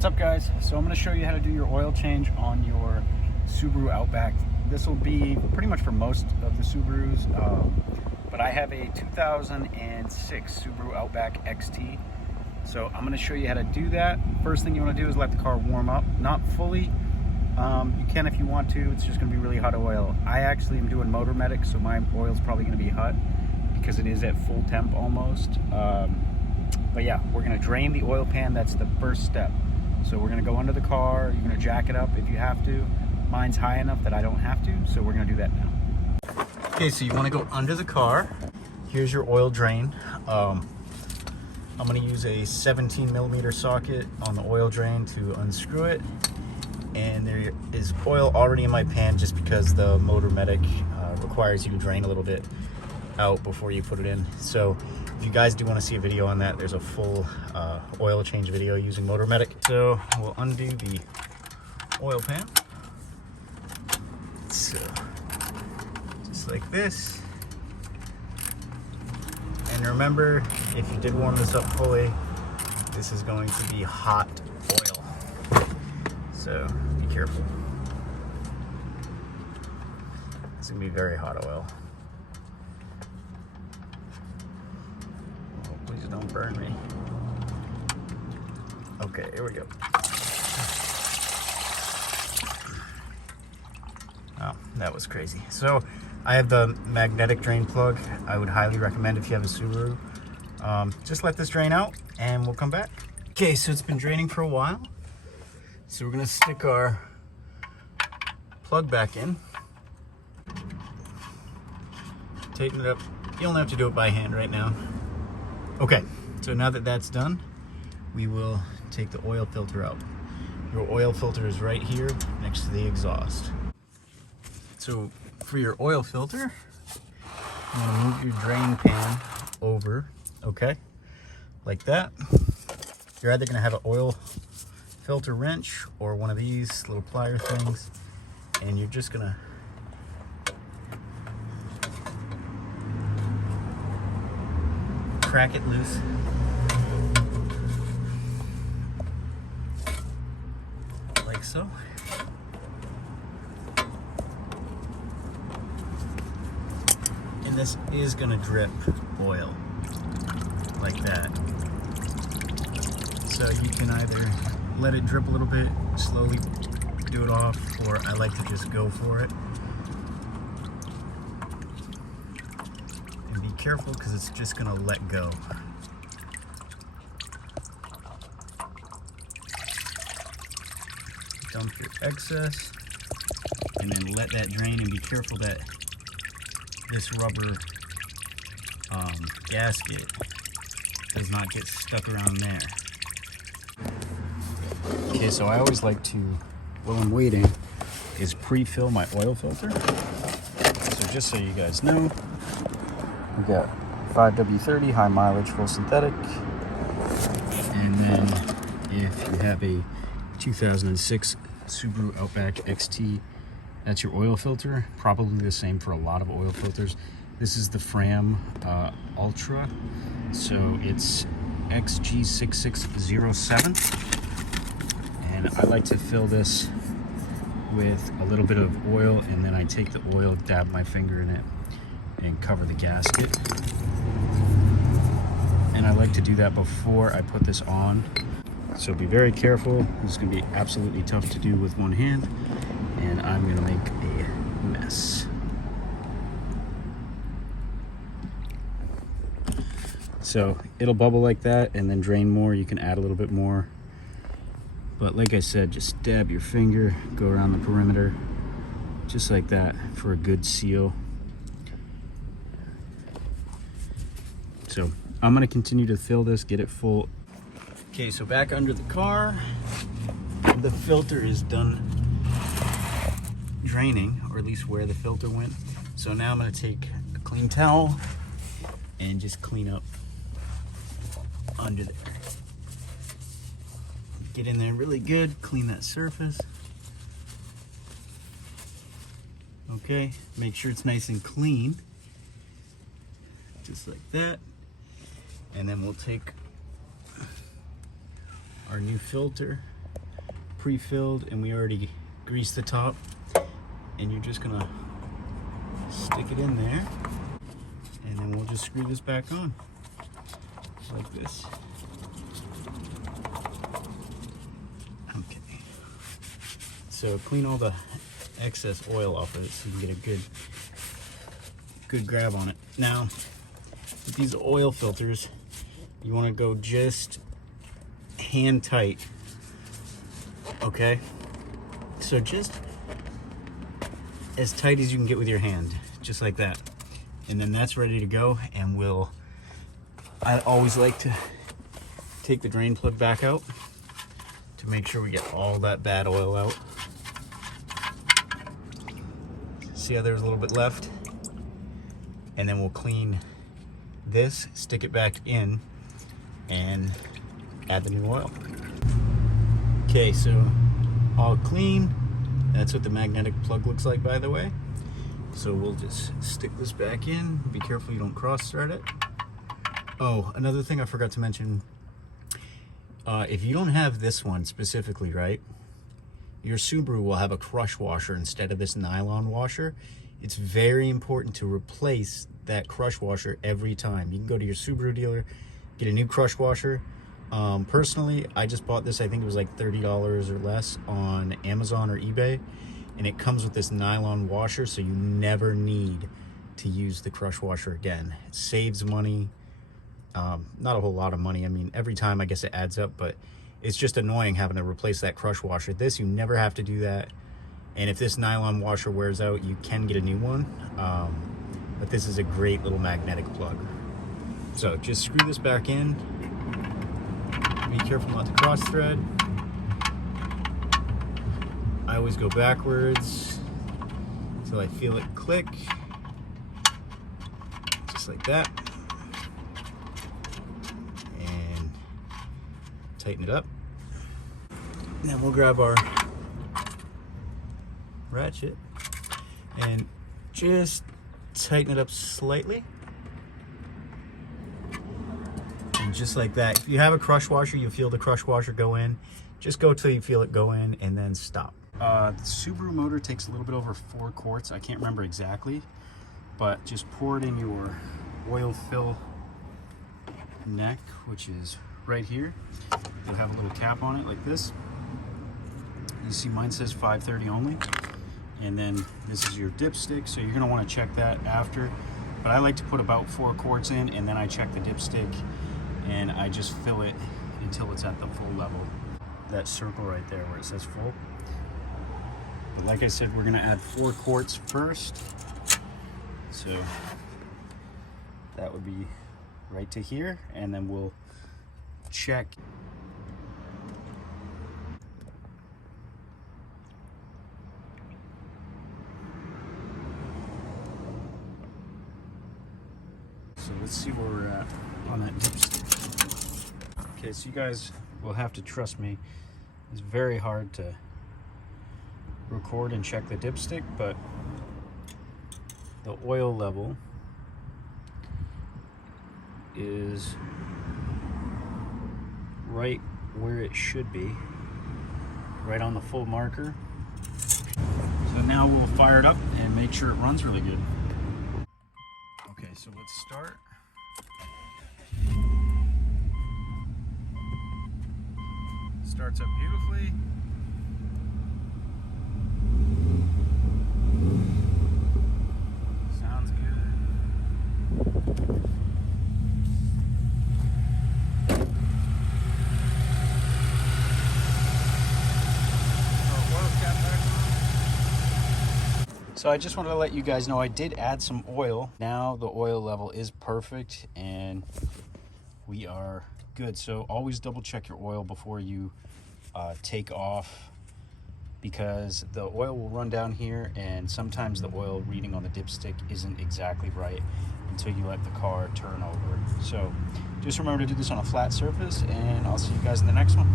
What's up, guys? So I'm going to show you how to do your oil change on your Subaru Outback. This will be pretty much for most of the Subarus, but I have a 2006 Subaru Outback XT. So I'm going to show you how to do that. First thing you want to do is let the car warm up, not fully. You can if you want to. It's just going to be really hot oil. I actually am doing motor medic, so my oil's probably going to be hot because it is at full temp almost. But yeah, we're going to drain the oil pan. That's the first step. So we're going to go under the car. You're going to jack it up if you have to. Mine's high enough that I don't have to, so we're going to do that now. Okay, so you want to go under the car. Here's your oil drain. I'm going to use a 17 millimeter socket on the oil drain to unscrew it. And there is oil already in my pan just because the Motor Medic requires you to drain a little bit out before you put it in. So if you guys do want to see a video on that, there's a full oil change video using Motor Medic. So we'll undo the oil pan. So just like this. And remember, if you did warm this up fully, this is going to be hot oil. So be careful. It's gonna be very hot oil. Oh, please don't burn me. Okay, here we go. Oh, that was crazy. So I have the magnetic drain plug. I would highly recommend if you have a Subaru. Just let this drain out and we'll come back. Okay, so it's been draining for a while. So we're gonna stick our plug back in. Tighten it up. You only have to do it by hand right now. Okay, so now that that's done, we will take the oil filter out. Your oil filter is right here next to the exhaust. So for your oil filter, you want to move your drain pan over, okay, like that. You're either going to have an oil filter wrench or one of these little plier things, and you're just going to crack it loose. Like so. And this is going to drip oil like that. So you can either let it drip a little bit, slowly do it off, or I like to just go for it. And be careful because it's just going to let go. Dump your excess and then let that drain, and be careful that this rubber gasket does not get stuck around there. Okay, so I always like to, while I'm waiting, is pre-fill my oil filter. So just so you guys know, we got 5W30, high mileage, full synthetic. And then if you have a 2006 Subaru Outback XT, that's your oil filter. Probably the same for a lot of oil filters. This is the Fram Ultra, so it's XG6607. And I like to fill this with a little bit of oil, and then I take the oil, dab my finger in it, and cover the gasket. And I like to do that before I put this on. So be very careful. This is going to be absolutely tough to do with one hand, and I'm going to make a mess. So it'll bubble like that and then drain more. You can add a little bit more. But like I said, just dab your finger, go around the perimeter, just like that for a good seal. So I'm going to continue to fill this, get it full. Okay, so back under the car, the filter is done draining, or at least where the filter went. So now I'm going to take a clean towel and just clean up under there. Get in there really good, clean that surface. Okay, make sure it's nice and clean, just like that. And then we'll take our new filter pre-filled, and we already greased the top, and you're just gonna stick it in there, and then we'll just screw this back on like this. Okay, so clean all the excess oil off of it so you can get a good grab on it. Now with these oil filters, you want to go just hand tight, okay? So just as tight as you can get with your hand, just like that, and then that's ready to go. And I always like to take the drain plug back out to make sure we get all that bad oil out. See how there's a little bit left? And then we'll clean this, stick it back in, and add the new oil. Okay, so all clean. That's what the magnetic plug looks like, by the way. So we'll just stick this back in. Be careful you don't cross-thread it. Oh, another thing I forgot to mention. If you don't have this one specifically, right, your Subaru will have a crush washer instead of this nylon washer. It's very important to replace that crush washer every time. You can go to your Subaru dealer, get a new crush washer. Personally, I just bought this, I think it was like $30 or less on Amazon or eBay, and it comes with this nylon washer, so you never need to use the crush washer again. It saves money, not a whole lot of money. I mean, every time I guess it adds up, but it's just annoying having to replace that crush washer. This, you never have to do that. And if this nylon washer wears out, you can get a new one. But this is a great little magnetic plug. So just screw this back in. Be careful not to cross thread. I always go backwards until I feel it click. Just like that. And tighten it up. And then we'll grab our ratchet and just tighten it up slightly. And just like that. If you have a crush washer, you feel the crush washer go in. Just go till you feel it go in and then stop. The Subaru motor takes a little bit over 4 quarts. I can't remember exactly, but just pour it in your oil fill neck, which is right here. You'll have a little cap on it like this. You see mine says 530 only. And then this is your dipstick, so you're gonna wanna check that after. But I like to put about 4 quarts in, and then I check the dipstick, and I just fill it until it's at the full level. That circle right there where it says full. But like I said, we're gonna add 4 quarts first. So that would be right to here, and then we'll check. So let's see where we're at on that dipstick. Okay, so you guys will have to trust me. It's very hard to record and check the dipstick, but the oil level is right where it should be, right on the full marker. So now we'll fire it up and make sure it runs really good. Okay, so let's start. Starts up beautifully. Sounds good. So I just wanted to let you guys know I did add some oil. Now the oil level is perfect and we are good. So always double check your oil before you take off, because the oil will run down here and sometimes the oil reading on the dipstick isn't exactly right until you let the car turn over. So just remember to do this on a flat surface, and I'll see you guys in the next one.